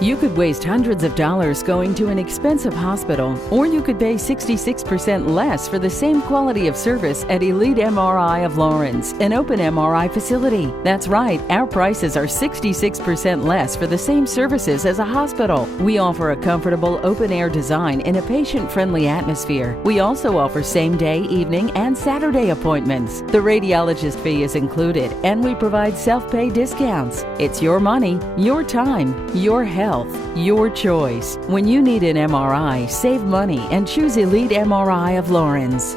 You could waste hundreds of dollars going to an expensive hospital, or you could pay 66% less for the same quality of service at Elite MRI of Lawrence, an open MRI facility. That's right, our prices are 66% less for the same services as a hospital. We offer a comfortable open-air design in a patient-friendly atmosphere. We also offer same-day, evening, and Saturday appointments. The radiologist fee is included, and we provide self-pay discounts. It's your money, your time, your health, your choice. When you need an MRI, save money and choose Elite MRI of Lawrence.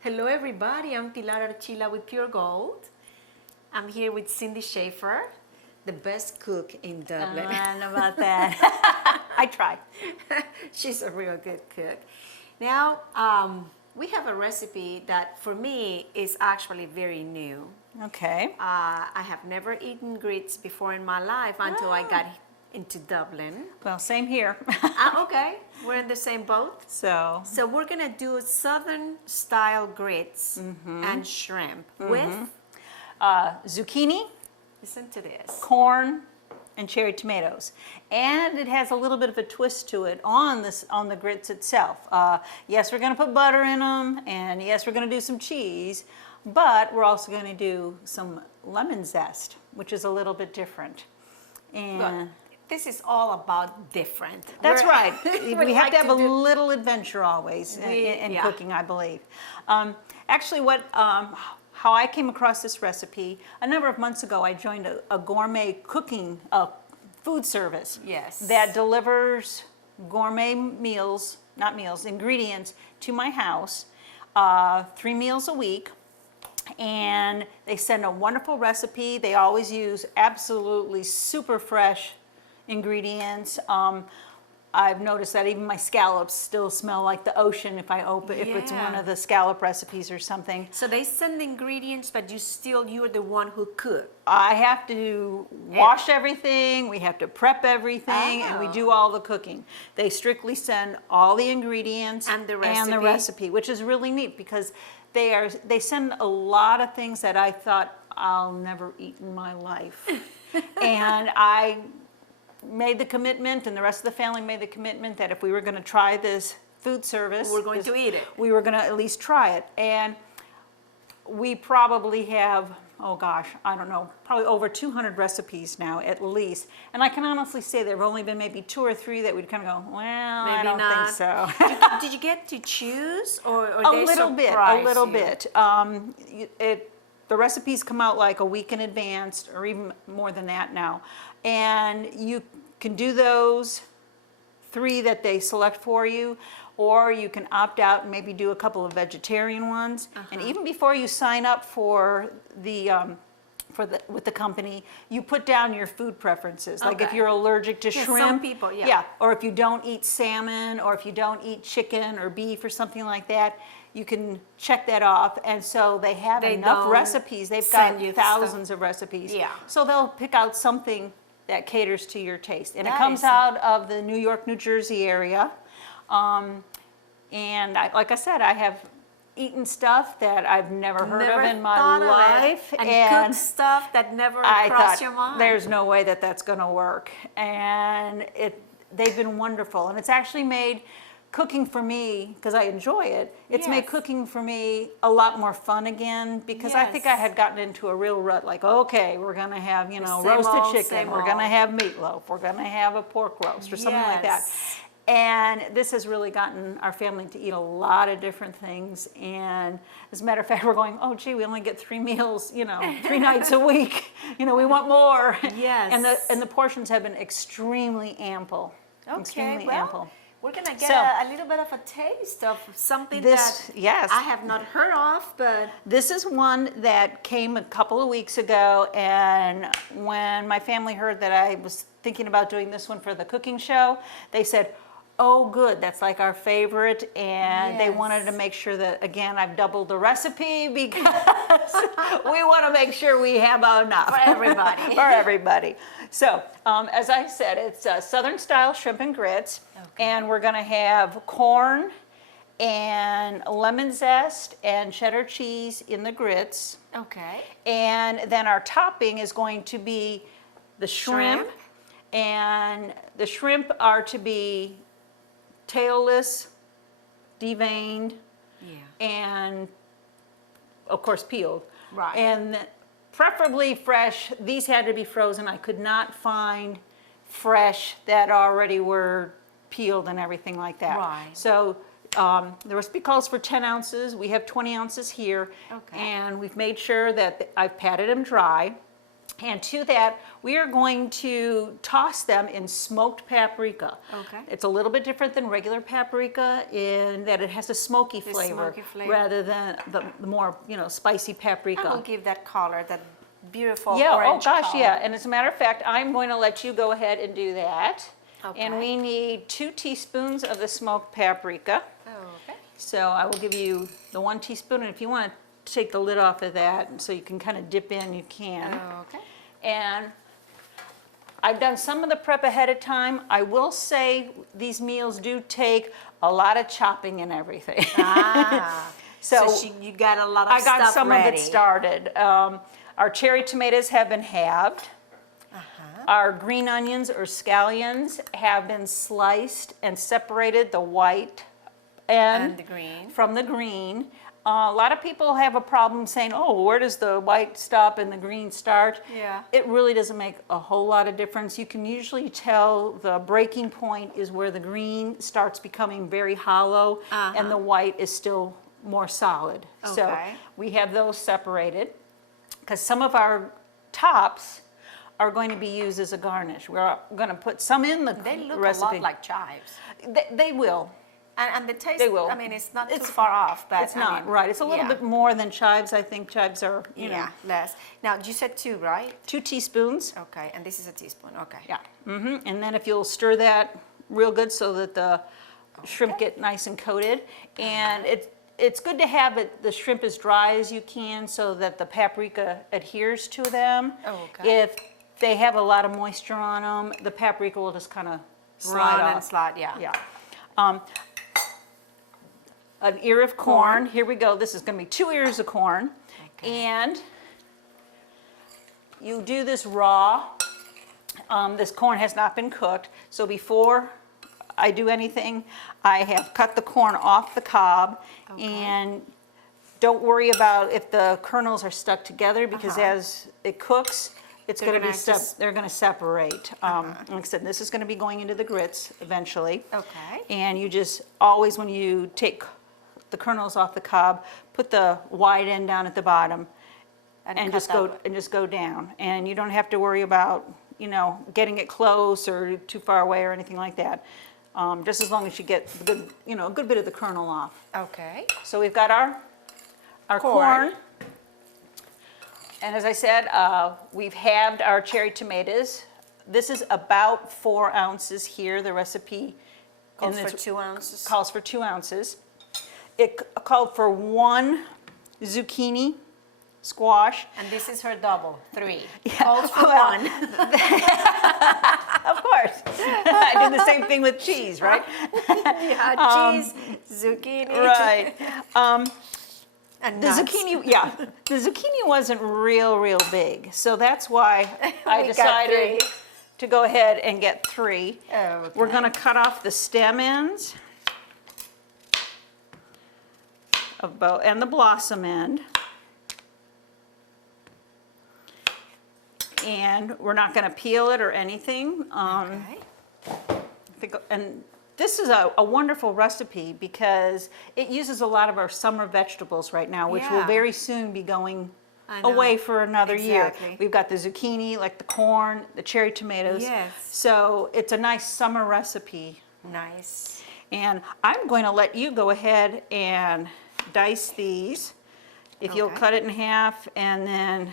Hello everybody, I'm Pilar Archila with Pure Gold. I'm here with Cindy Schaefer, the best cook in Dublin. I know about that. I tried. She's a real good cook. Now, we have a recipe that for me is actually very new. Okay. I have never eaten grits before in my life until I got into Dublin. Well, same here. Okay, we're in the same boat. So we're gonna do Southern style grits and shrimp with, zucchini, listen to this, corn, and cherry tomatoes. And it has a little bit of a twist to it on the grits itself. Yes, we're gonna put butter in them, and yes, we're gonna do some cheese, but we're also gonna do some lemon zest, which is a little bit different. And But this is all about different. that's right. we We like have to have a do- little adventure always in yeah. cooking, I believe. Actually, how I came across this recipe, a number of months ago, I joined a gourmet cooking food service. Yes. That delivers gourmet ingredients to my house, 3 meals a week. And they send a wonderful recipe. They always use absolutely super fresh ingredients. I've noticed that even my scallops still smell like the ocean if it's one Yeah. of the scallop recipes or something. So they send the ingredients, but you're the one who cook. I have to wash everything, we have to prep everything, and we Oh. do all the cooking. They strictly send all the ingredients And the recipe, which is really neat because they send a lot of things that I thought I'll never eat in my life. And I made the commitment, and the rest of the family made the commitment that if we were going to try this food service, We're going to eat it. we were going to at least try it. And we probably have, oh gosh, I don't know, probably over 200 recipes now at least. And I can honestly say there have only been maybe 2 or 3 that we'd kind of go, well, I Maybe don't not. think so. Did you get to choose, or A they little bit, a surprise little you? bit. The recipes come out like a week in advance, or even more than that now. And you can do those 3 that they select for you, or you can opt out and maybe do a couple of vegetarian ones. And even before you sign up for with the company, you put down your food preferences. Like if Okay. you're allergic to Yeah, shrimp. some people, yeah. Yeah, or if you don't eat salmon, or if you don't eat chicken or beef or something like that, you can check that off. And so they have They enough don't recipes. They've got send you thousands of recipes. Yeah. So they'll pick out something that caters to your taste. And it That comes is- out of the New York, New Jersey area. And like I said, I have eaten stuff that I've never heard Never of in my thought of life. it. And cook stuff that never I crossed thought, your mind. there's no way that that's going to work. And they've been wonderful. And it's actually made cooking for me, because I enjoy it, it's made Yes. cooking for me a lot more fun again, because I think I Yes. had gotten into a real rut, like, okay, we're going to have, same roasted old, chicken, same we're going to old. have meatloaf, we're going to have a pork roast or something like that. Yes. And this has really gotten our family to eat a lot of different things. And as a matter of fact, we're going, oh, gee, we only get 3 meals, 3 nights a week. We want more. Yes. And the portions have been extremely ample. Okay, Extremely well, ample. we're gonna get So- a little bit of a taste of something that Yes. I have not heard of, but This is one that came a couple of weeks ago, and when my family heard that I was thinking about doing this one for the cooking show, they said, oh good, that's like our favorite, and they wanted to Yes. make sure that, again, I've doubled the recipe because we want to make sure we have enough. For everybody. For everybody. So, as I said, it's Southern style shrimp and grits, and we're gonna have corn and lemon zest and cheddar cheese in the grits. Okay. And then our topping is going to be the shrimp. And the shrimp are to be tailless, deveined, and of course peeled. Right. And preferably fresh. These had to be frozen. I could not find fresh that already were peeled and everything like that. Right. So the recipe calls for 10 ounces. We have 20 ounces here. Okay. And we've made sure that I've patted them dry. And to that, we are going to toss them in smoked paprika. Okay. It's a little bit different than regular paprika in that it has a smoky The flavor, smoky flavor. rather than the more, spicy paprika. That will give that color, that beautiful Yeah, oh orange gosh, color. yeah. And as a matter of fact, I'm going to let you go ahead and do that. And Okay. we need 2 teaspoons of the smoked paprika. Okay. So I will give you the 1 teaspoon, and if you want to take the lid off of that so you can kind of dip in, you can. Okay. And I've done some of the prep ahead of time. I will say these meals do take a lot of chopping and everything. Ah. So you got a lot of I got stuff some ready. of it started. Our cherry tomatoes have been halved. Our green onions or scallions have been sliced and separated the white And the green. from the green. A lot of people have a problem saying, oh, where does the white stop and the green start? Yeah. It really doesn't make a whole lot of difference. You can usually tell the breaking point is where the green starts becoming very hollow and the white is still more solid. So Okay. we have those separated because some of our tops are going to be used as a garnish. We're going to put some in the They look recipe. a lot like chives. They will. And the taste, They will. I mean, it's not too It's- far off, but It's I not, mean, right. It's a little yeah. bit more than chives. I think chives are, you know, Yeah, less. Now, you said 2, right? 2 teaspoons. Okay, and this is a teaspoon, okay. Yeah. And then if you'll stir that real good so that the shrimp get nice and coated. And it's good to have it, the shrimp as dry as you can so that the paprika adheres to them. Okay. If they have a lot of moisture on them, the paprika will just kind of slide Run off. and slide, yeah. Yeah. An ear of corn. Here we go. This is going to be 2 ears of corn. Okay. And you do this raw. This corn has not been cooked. So before I do anything, I have cut the corn off the cob. And don't worry about if the kernels are stuck together because as it cooks, it's They're going to be gonna just- they're going to separate. Like I said, this is going to be going into the grits eventually. Okay. And you just always, when you take the kernels off the cob, put the wide end down at the bottom and cut just that go way. and just go down. And you don't have to worry about, getting it close or too far away or anything like that. Just as long as you get the good, a good bit of the kernel off. Okay. So we've got our corn. And as I said, we've halved our cherry tomatoes. This is about 4 ounces here. The recipe Calls and for it's- 2 ounces. calls for 2 ounces. It called for 1 zucchini squash. And this is her double, 3. Calls for well, 1. Of course. I did the same thing with cheese, right? Yeah, cheese, zucchini. Right. And The nuts. the zucchini wasn't real big. So that's why I We got decided 3. to go ahead and get 3. Okay. We're gonna cut off the stem ends of both and the blossom end. And we're not gonna peel it or anything. Okay. And this is a wonderful recipe because it uses a lot of our summer vegetables right now, which will Yeah. very soon be going I know. away for another year. Exactly. We've got the zucchini, like the corn, the cherry tomatoes. Yes. So it's a nice summer recipe. Nice. And I'm going to let you go ahead and dice these. If you'll Okay. cut it in half and then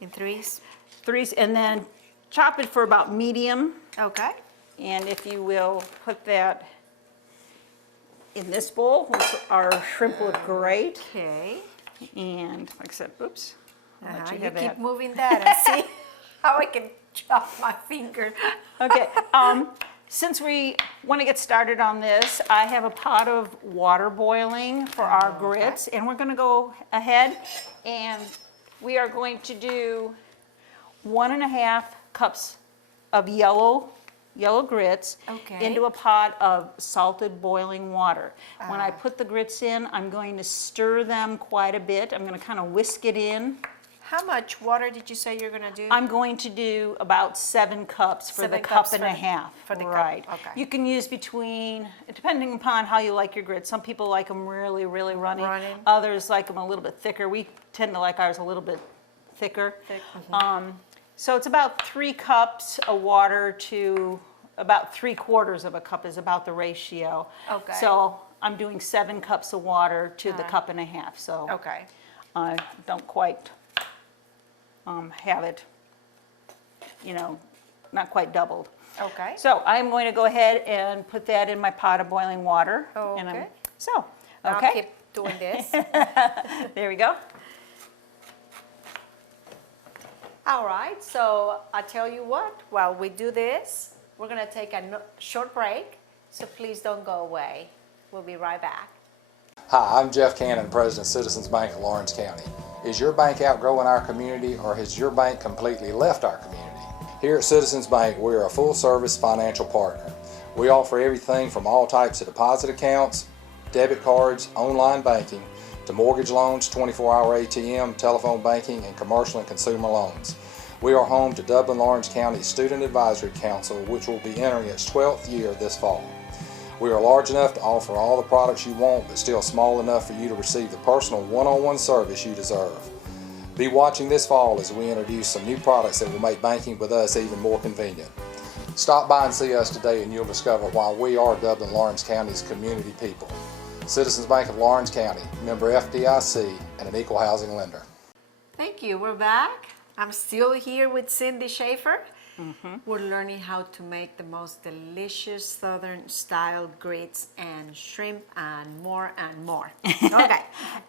In 3s. and then chop it for about medium. Okay. And if you will put that in this bowl, which our shrimp look great. Okay. And like I said, oops, I'll let you You have keep that. moving that and see how I can chop my finger. Okay, since we want to get started on this, I have a pot of water boiling for our grits, and we're going to go ahead and we are going to do 1.5 cups of yellow grits Okay. into a pot of salted boiling water. When I put the grits in, I'm going to stir them quite a bit. I'm going to kind of whisk it in. How much water did you say you're gonna do? I'm going to do about 7 cups for the 7 cup cups and for a the- half. for the cup, Right. okay. You can use between, depending upon how you like your grits. Some people like them really, really runny. Runny. Others like them a little bit thicker. We tend to like ours a little bit thicker. Thick, So it's about 3 cups of water to about 3/4 of a cup is about the ratio. Okay. So I'm doing 7 cups of water to the cup and a half. So Okay. I don't quite have it, not quite doubled. Okay. So I'm going to go ahead and put that in my pot of boiling water. And Okay. okay, I'll keep doing this. there we go. All right, so I tell you what, while we do this, we're gonna take a short break, so please don't go away. We'll be right back. Hi, I'm Jeff Cannon, President of Citizens Bank of Lawrence County. Is your bank outgrowing our community, or has your bank completely left our community? Here at Citizens Bank, we are a full-service financial partner. We offer everything from all types of deposit accounts, debit cards, online banking, to mortgage loans, 24-hour ATM, telephone banking, and commercial and consumer loans. We are home to Dublin-Lawrence County Student Advisory Council, which will be entering its 12th year this fall. We are large enough to offer all the products you want, but still small enough for you to receive the personal one-on-one service you deserve. Be watching this fall as we introduce some new products that will make banking with us even more convenient. Stop by and see us today and you'll discover why we are Dublin-Lawrence County's community people. Citizens Bank of Lawrence County, member FDIC, and an equal housing lender. Thank you, we're back. I'm still here with Cindy Schaefer. We're learning how to make the most delicious Southern style grits and shrimp and more and more. Okay.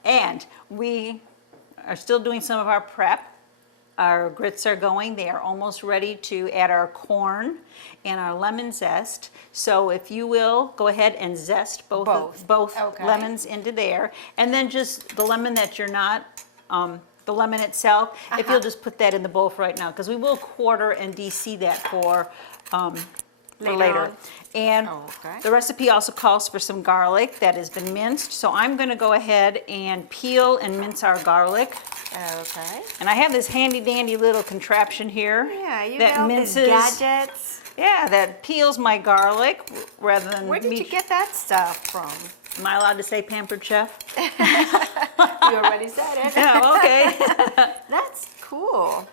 And we are still doing some of our prep. Our grits are going. They are almost ready to add our corn and our lemon zest. So if you will, go ahead and zest both Okay. lemons into there. And then just the lemon that you're not, the lemon itself, if you'll just put that in the bowl for right now, because we will quarter and de-seed that for later. on. And Okay. the recipe also calls for some garlic that has been minced. So I'm going to go ahead and peel and mince our garlic. Okay. And I have this handy dandy little contraption here Yeah, you that got minces. these gadgets. Yeah, that peels my garlic rather than Where did me. you get that stuff from? Am I allowed to say Pampered Chef? You already said it. Yeah, okay. That's cool.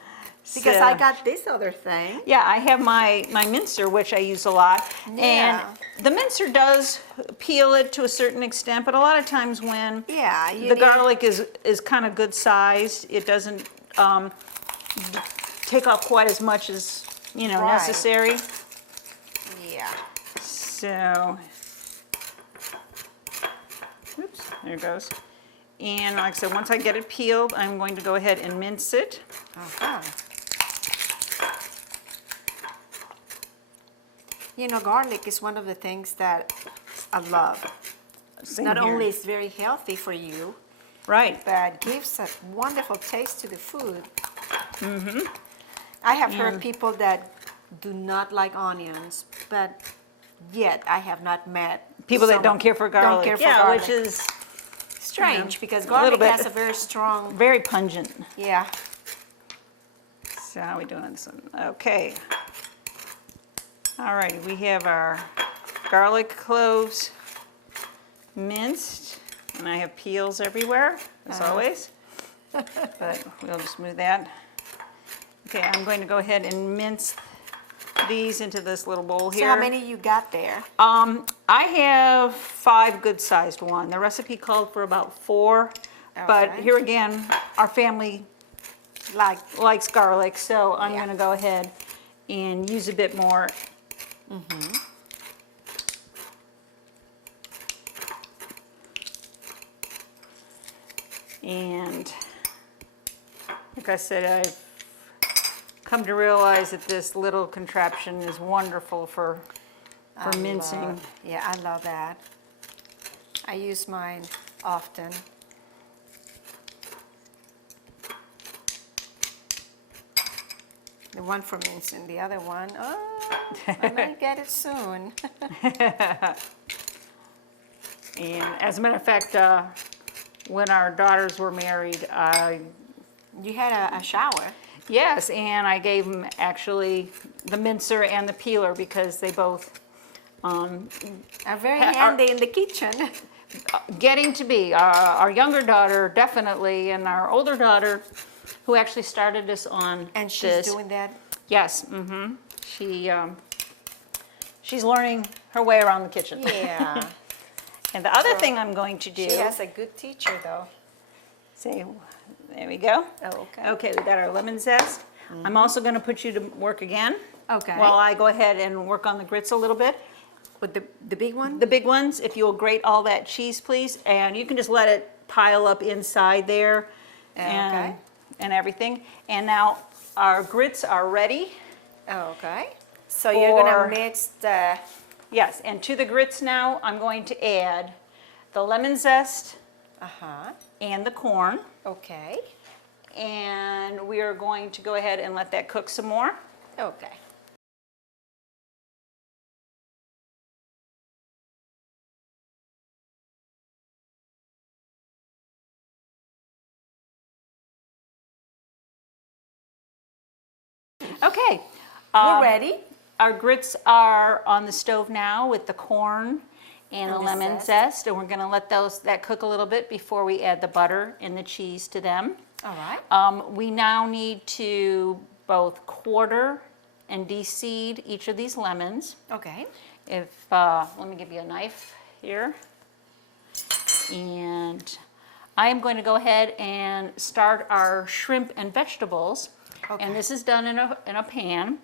Because I got this other thing. Yeah, I have my mincer, which I use a lot. Yeah. And the mincer does peel it to a certain extent, but a lot of times when Yeah, you the need- garlic is kind of good sized, it doesn't take off quite as much as, Right. necessary. Yeah. So, oops, there it goes. And like I said, once I get it peeled, I'm going to go ahead and mince it. Uh-huh. Garlic is one of the things that I love. Same Not here. only is it very healthy for you, Right. but gives a wonderful taste to the food. I have heard people that do not like onions, but yet I have not met People that someone- don't care for garlic. Don't care for yeah, garlic. which is strange because a little garlic bit. has a very strong, very pungent. yeah. So how are we doing this one? Okay. All right, we have our garlic cloves minced, and I have peels everywhere, as always. But we'll just move that. Okay, I'm going to go ahead and mince these into this little bowl So here. how many you got there? I have 5 good-sized ones. The recipe called for about 4, but Okay. here again, our family Like, likes garlic, so I'm Yeah. going to go ahead and use a bit more And like I said, I've come to realize that this little contraption is wonderful for mincing. Yeah, I love that. I use mine often. The one for mincing, the other one, oh, I might get it soon. And as a matter of fact, when our daughters were married, You had a shower. yes, and I gave them actually the mincer and the peeler because they both Are very Are- handy in the kitchen. getting to be. Our younger daughter definitely, and our older daughter, who actually started us on And she's this. doing that. Yes, she's learning her way around the kitchen. Yeah. And the other thing I'm going to do, She has a good teacher, though. say, there we go. Oh, okay. Okay, we got our lemon zest. I'm also going to put you to work again. Okay. While I go ahead and work on the grits a little bit. With the big one? The big ones, if you'll grate all that cheese, please, and you can just let it pile up inside there and, Okay. and everything. And now our grits are ready. Okay. So you're Or- gonna mix the, Yes, and to the grits now, I'm going to add the lemon zest and the corn. okay, And we are going to go ahead and let that cook some more. okay. Okay. We're ready. Our grits are on the stove now with the corn and the the lemon zest. zest, and we're going to let that cook a little bit before we add the butter and the cheese to them. All right. We now need to both quarter and de-seed each of these lemons. Okay. Let me give you a knife here. And I am going to go ahead and start our shrimp and vegetables. Okay. And this is done in a pan.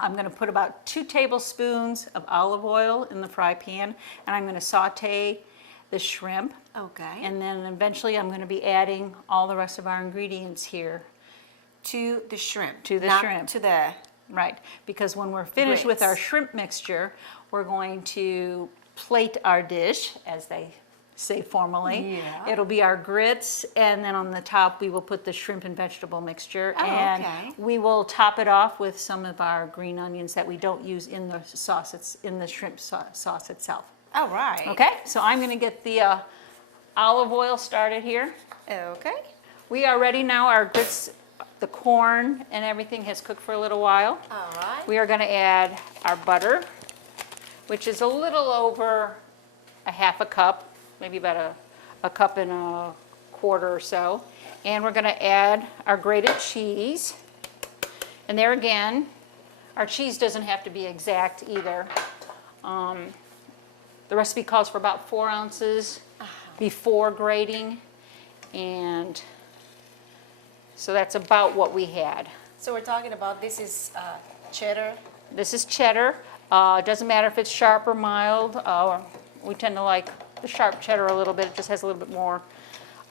I'm going to put about 2 tablespoons of olive oil in the fry pan, and I'm going to saute the shrimp. Okay. And then eventually I'm going to be adding all the rest of our ingredients here. to the shrimp. To the not shrimp. To the, Right, because when we're finished with our Grits. shrimp mixture, we're going to plate our dish, as they say formally. Yeah. It'll be our grits, and then on the top, we will put the shrimp and vegetable mixture. Oh, and okay. we will top it off with some of our green onions that we don't use in the sauce, it's in the shrimp sauce itself. all right. Okay, so I'm gonna get the olive oil started here. Okay. We are ready now, our grits, the corn and everything has cooked for a little while. All right. We are going to add our butter, which is a little over a half a cup, maybe about a cup and a quarter or so. And we're going to add our grated cheese. And there again, our cheese doesn't have to be exact either. The recipe calls for about 4 ounces before grating. And so that's about what we had. So we're talking about this is cheddar. This is cheddar. It doesn't matter if it's sharp or mild. We tend to like the sharp cheddar a little bit. It just has a little bit more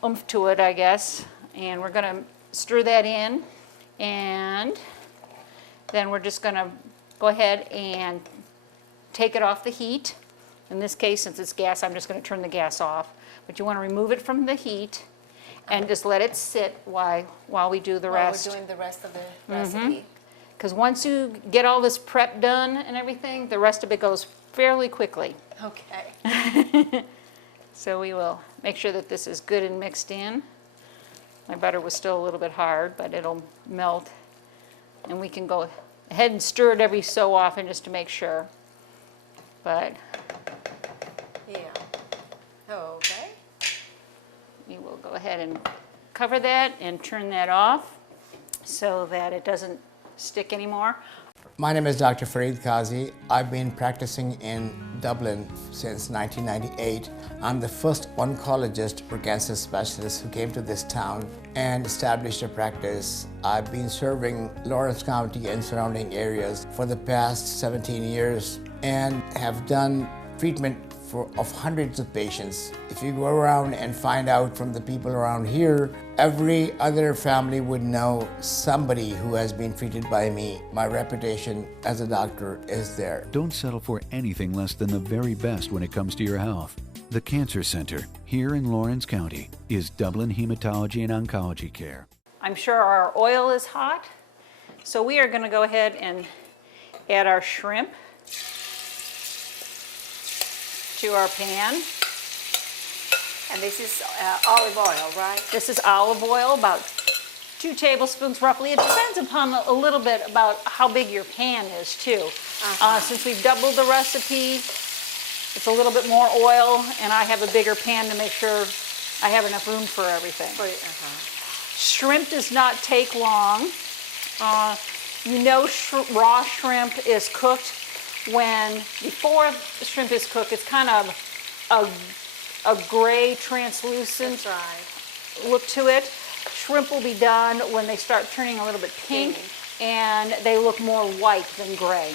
oomph to it, I guess. And we're going to stir that in. And then we're just going to go ahead and take it off the heat. In this case, since it's gas, I'm just going to turn the gas off. But you want to remove it from the heat and just let it sit while we do the While rest. we're doing the rest of the recipe. Because once you get all this prep done and everything, the rest of it goes fairly quickly. Okay. So we will make sure that this is good and mixed in. My butter was still a little bit hard, but it'll melt. And we can go ahead and stir it every so often just to make sure. But Yeah. Okay. we will go ahead and cover that and turn that off so that it doesn't stick anymore. My name is Dr. Fareed Kazi. I've been practicing in Dublin since 1998. I'm the first oncologist or cancer specialist who came to this town and established a practice. I've been serving Lawrence County and surrounding areas for the past 17 years. and have done treatment of hundreds of patients. If you go around and find out from the people around here, every other family would know somebody who has been treated by me. My reputation as a doctor is there. Don't settle for anything less than the very best when it comes to your health. The Cancer Center, here in Lawrence County, is Dublin Hematology and Oncology Care. I'm sure our oil is hot, so we are going to go ahead and add our shrimp to our pan. And this is olive oil, right? This is olive oil, about 2 tablespoons roughly. It depends upon a little bit about how big your pan is too. Since we've doubled the recipe, it's a little bit more oil, and I have a bigger pan to make sure I have enough room for everything. Shrimp does not take long. You know raw shrimp is cooked when, before the shrimp is cooked, it's kind of a gray, translucent look to it. Shrimp will be done when they start turning a little bit pink and they look more white than gray.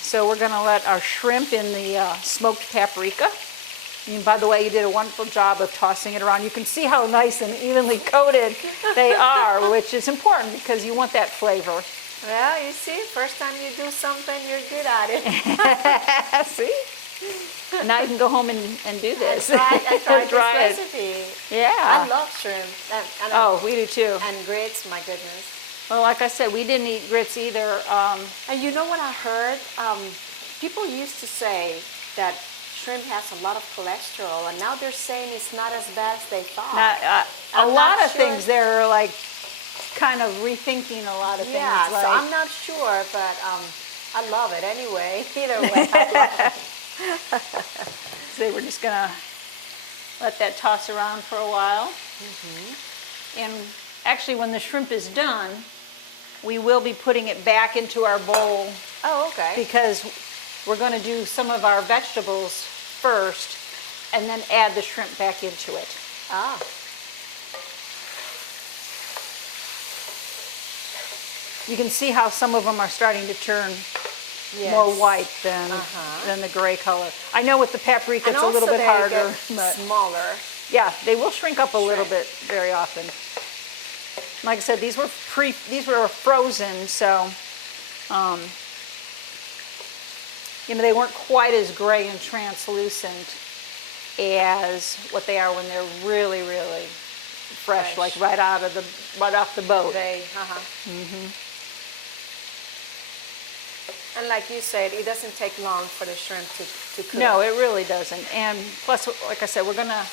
So we're going to let our shrimp in the smoked paprika. And by the way, you did a wonderful job of tossing it around. You can see how nice and evenly coated they are, which is important because you want that flavor. Well, you see, first time you do something, you're good at it. See? Now you can go home and do this. I tried Try this recipe. Yeah. I love shrimp. Oh, we do too. And grits, my goodness. Well, like I said, we didn't eat grits either. And you know what I heard? People used to say that shrimp has a lot of cholesterol, and now they're saying it's not as bad as they thought. A I'm lot not of sure. things, they're like kind of rethinking a lot of things. Yeah, like, so I'm not sure, but I love it anyway. Either way, I love it. so we're just gonna let that toss around for a while. And actually, when the shrimp is done, we will be putting it back into our bowl Oh, okay. because we're going to do some of our vegetables first and then add the shrimp back into it. Ah. You can see how some of them are starting to turn Yes. more white than the gray color. I know with the paprika it's a little bit harder, but smaller. yeah, they will shrink up a little bit very often. Like I said, these were frozen, so they weren't quite as gray and translucent as what they are when they're really, really fresh, like right off the boat. And like you said, it doesn't take long for the shrimp to cook. No, it really doesn't. And plus, like I said, we're going to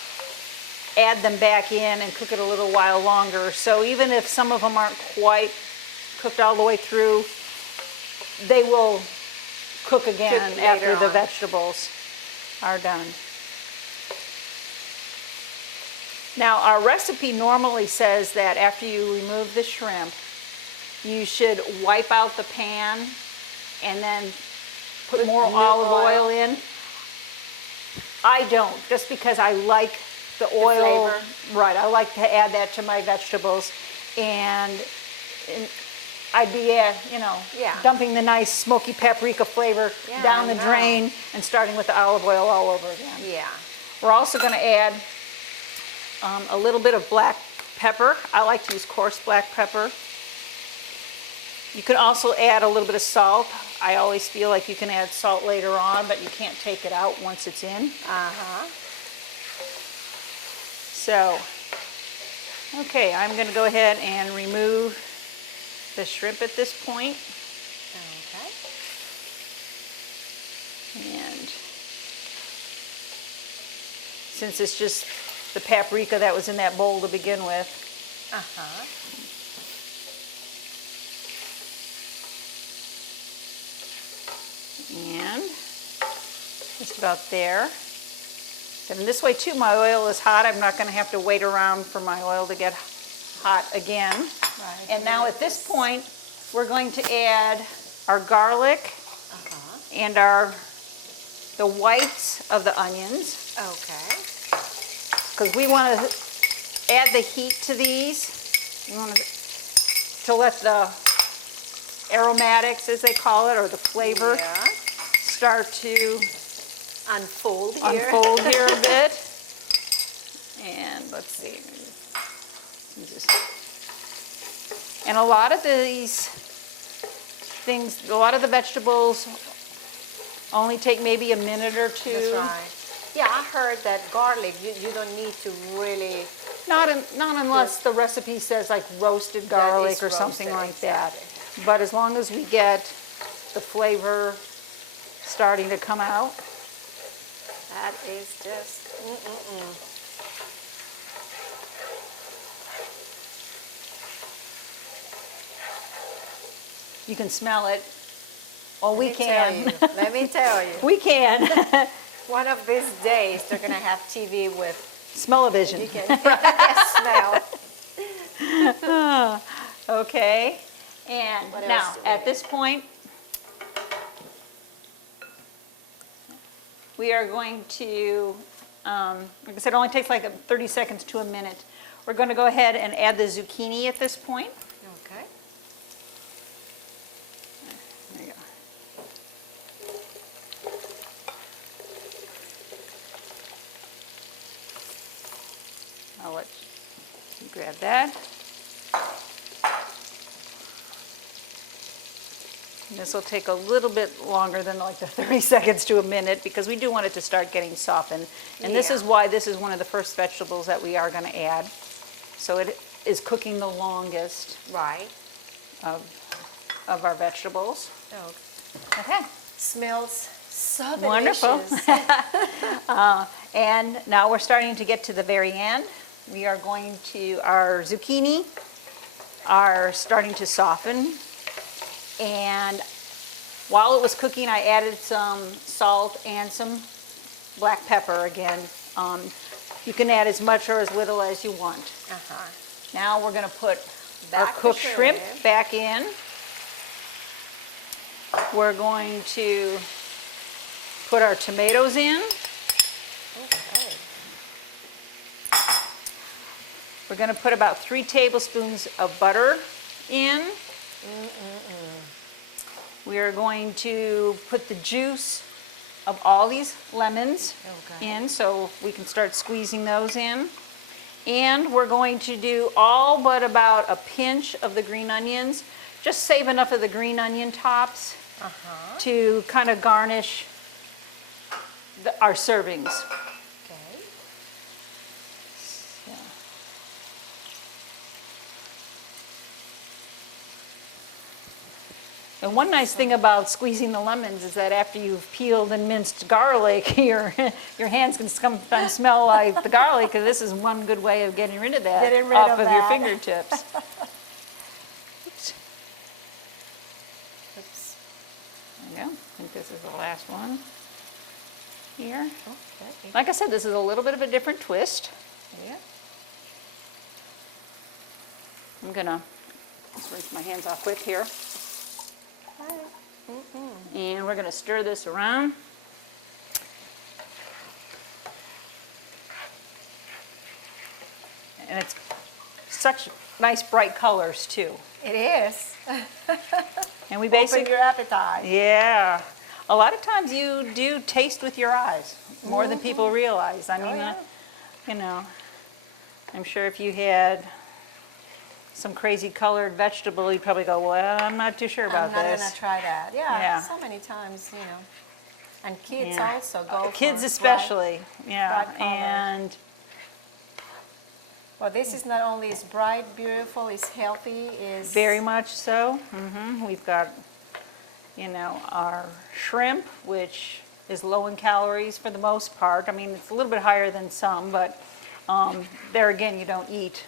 add them back in and cook it a little while longer. So even if some of them aren't quite cooked all the way through, they will cook again Cook after later the on. vegetables are done. Now, our recipe normally says that after you remove the shrimp, you should wipe out the pan and then put more new olive oil. oil in. I don't, just because I like the oil. flavor. Right, I like to add that to my vegetables, and I'd be, dumping the nice smoky paprika flavor Yeah, down I the know. drain and starting with the olive oil all over again. Yeah. We're also going to add a little bit of black pepper. I like to use coarse black pepper. You can also add a little bit of salt. I always feel like you can add salt later on, but you can't take it out once it's in. So, okay, I'm going to go ahead and remove the shrimp at this point. Okay. And since it's just the paprika that was in that bowl to begin with, and just about there. And this way too, my oil is hot. I'm not going to have to wait around for my oil to get hot again. Right. And now at this point, we're going to add our garlic and the whites of the onions, Okay. because we want to add the heat to these. We want to let the aromatics, as they call it, or the flavor, Yeah. start to Unfold here. unfold here a bit. And let's see. And a lot of these things, a lot of the vegetables only take maybe a minute or two. That's right. Yeah, I heard that garlic, you don't need to really, Not unless the recipe says like roasted garlic or something roasted, like that. But as long as we get the flavor starting to come out. that is just, You can smell it. Well, we can. Let me tell you. We can. One of these days, they're gonna have TV with, Smell-o-vision. you can smell. Okay. And What else now, do we at need? this point, we are going to, like I said, it only takes like 30 seconds to a minute. We're going to go ahead and add the zucchini at this point. Okay. There you go. I'll let you grab that. And this will take a little bit longer than like the 30 seconds to a minute because we do want it to start getting softened. And this is Yeah. why this is one of the first vegetables that we are going to add. So it is cooking the longest Right. of our vegetables. Oh, Okay. smells so Wonderful. delicious. And now we're starting to get to the very end. We are going to, our zucchini are starting to soften. And while it was cooking, I added some salt and some black pepper again. You can add as much or as little as you want. Uh-huh. Now we're going to put our Back the cooked shrimp shrimp. back in. We're going to put our tomatoes in. Okay. We're going to put about 3 tablespoons of butter in. We are going to put the juice of all these lemons Okay. in, so we can start squeezing those in. And we're going to do all but about a pinch of the green onions. Just save enough of the green onion tops to kind of garnish our servings. Okay. Yeah. And one nice thing about squeezing the lemons is that after you've peeled and minced garlic, your hands can sometimes smell like the garlic, because this is one good way of getting rid of that Getting rid off of of that. your fingertips. Oops. Oops. There you go. I think this is the last one here. Okay. Like I said, this is a little bit of a different twist. Yeah. I'm gonna just rinse my hands off quick here. And we're gonna stir this around. And it's such nice bright colors too. It is. And we Open basically, your appetite. yeah. A lot of times you do taste with your eyes more than people realize. I mean, yeah. you know, I'm sure if you had some crazy colored vegetable, you'd probably go, well, I'm not too sure about I'm not this. gonna try that. Yeah, Yeah. so many times, you know. And kids Yeah. also go Kids for especially, yeah. bright colors. And well, this is not only is bright, beautiful, it's healthy, is very much so. We've got, you know, our shrimp, which is low in calories for the most part. I mean, it's a little bit higher than some, but there again, you don't eat.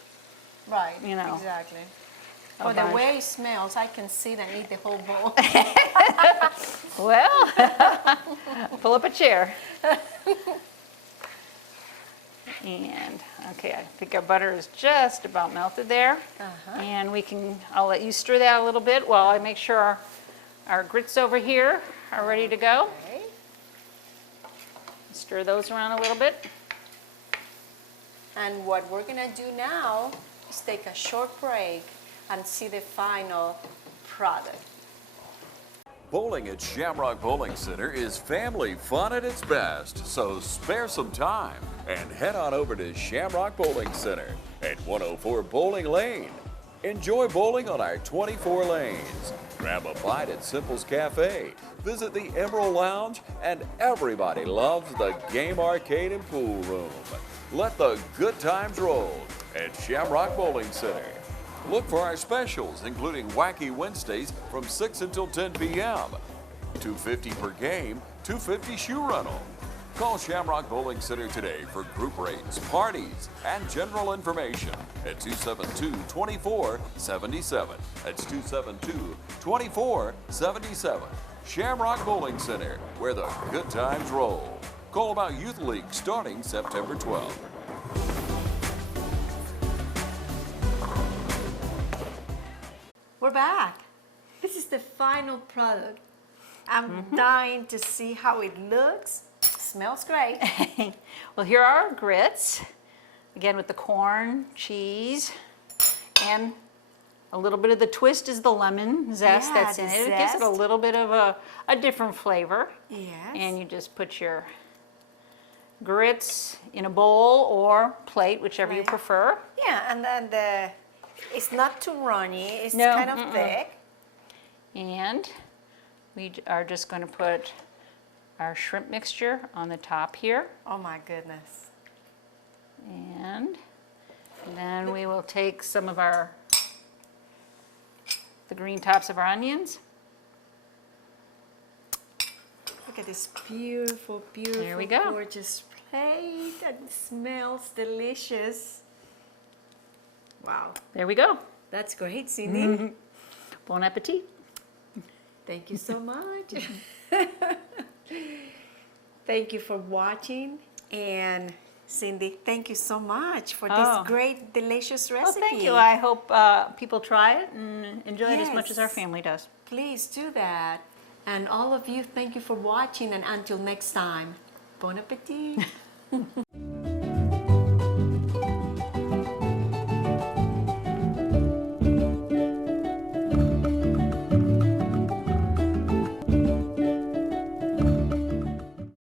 right. you know, exactly. a For the bunch. way it smells, I can sit and eat the whole bowl. Well, pull up a chair. And, okay, I think our butter is just about melted there. And I'll let you stir that a little bit while I make sure our grits over here are ready to go. Okay. Stir those around a little bit. And what we're gonna do now is take a short break and see the final product. Bowling at Shamrock Bowling Center is family fun at its best, so spare some time and head on over to Shamrock Bowling Center at 104 Bowling Lane. Enjoy bowling on our 24 lanes. Grab a bite at Simple's Cafe. Visit the Emerald Lounge, and everybody loves the game arcade and pool room. Let the good times roll at Shamrock Bowling Center. Look for our specials, including Wacky Wednesdays from 6 until 10 p.m. $2.50 per game, $2.50 shoe rental. Call Shamrock Bowling Center today for group rates, parties, and general information at 272-2477. That's 272-2477. Shamrock Bowling Center, where the good times roll. Call about Youth League starting September 12th. We're back. This is the final product. I'm dying to see how it looks. Smells great. Well, here are our grits. Again, with the corn, cheese, and a little bit of the twist is the lemon zest Yeah, that's in the it. It gives it a zest. little bit of a different flavor. Yes. And you just put your grits in a bowl or plate, whichever you Plate. prefer. Yeah, and then it's not too runny. It's No, kind of thick. And we are just going to put our shrimp mixture on the top here. Oh my goodness. And then we will take some of the green tops of our onions. Look at this beautiful, beautiful, There we go. gorgeous plate. It smells delicious. Wow, There we go. that's great, Cindy. Bon appetit. Thank you so much. Thank you for watching. And Cindy, thank you so much for Oh. this great, delicious Well, recipe. thank you. I hope people try it and enjoy it as much as our Yes. family does. Please do that. And all of you, thank you for watching. And until next time, bon appetit.